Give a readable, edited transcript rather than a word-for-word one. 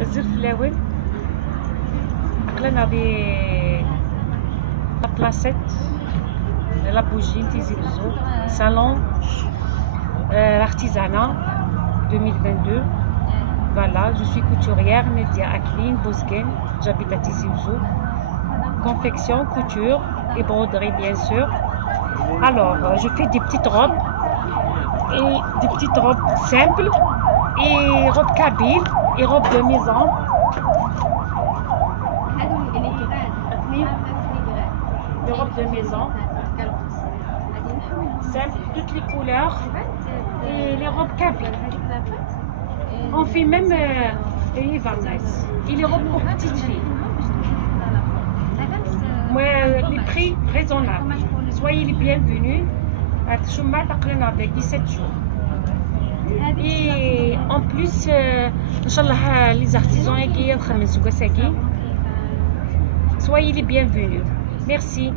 الزر فلاول عقلنا لا بلاسيت لا بوجي تيزي بزو salon l'artisanat 2022. Voilà, je suis couturière, Média Akline, Bosgen, j'habite à Tizi Ouzou. Confection, couture et broderie bien sûr. Alors, je fais des petites robes et des petites robes simples et robes kabyle et robes de maison. Des robes de maison. Simples, toutes les couleurs et les robes kabyle. On fait même les varnaises et les robes pour petites filles. Les prix raisonnables. Soyez les bienvenus. Avec 17 jours. Et en plus, Inch'Allah, les artisans soyez les bienvenus. Merci.